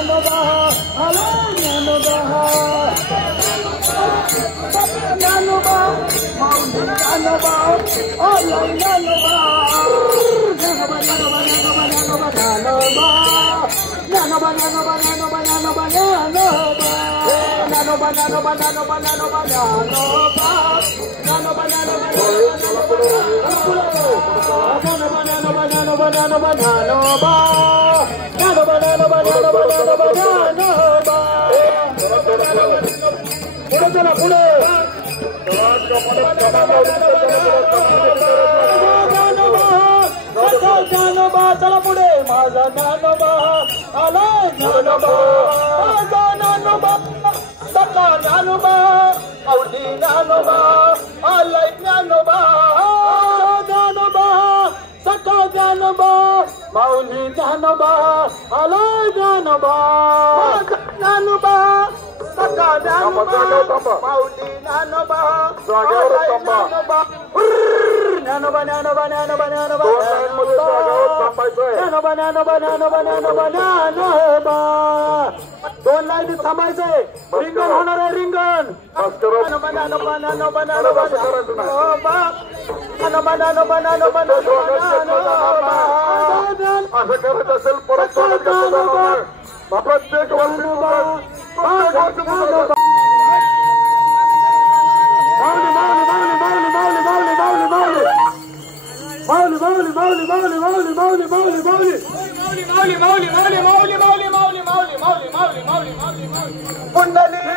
ज्ञानोबा आला ज्ञानोबा ज्ञानोबा माऊली ज्ञानोबा आला ज्ञानोबा ज्ञानोबा ज्ञानोबा ज्ञानोबा ज्ञानोबा ज्ञानोबा ज्ञानोबा ज्ञानोबा ज्ञानोबा ज्ञानोबा ज्ञानोबा ज्ञानोबा ज्ञानोबा ज्ञानोबा ज्ञानोबा चला पुढे माझा ज्ञानोबा आला ज्ञानोबा माझा ज्ञानोबा सका ज्ञानोबा अवधी ज्ञानोबा आलाय ज्ञानोबा ज्ञानोबा सका ज्ञानोबा माऊली ज्ञानोबा आलाय ज्ञानोबा ज्ञानोबा सका ज्ञानोबा माऊली ज्ञानोबा आलाय ज्ञानोबा ज्ञानोबा ज्ञानोबा ज्ञानोबा ज्ञानोबा ज्ञानोबा ज्ञानोबा ज्ञानोबा ज्ञानोबा ज्ञानोबा दोन लाईन थांबायचंय रिंगण होणार आहे रिंगण ज्ञानोबा ज्ञानोबा ज्ञानोबा ज्ञानोबा ज्ञानोबा ज्ञानोबा ज्ञानोबा ज्ञानोबा ज्ञानोबा असं करत असेल परत प्रत्येक वर्षी कुंडली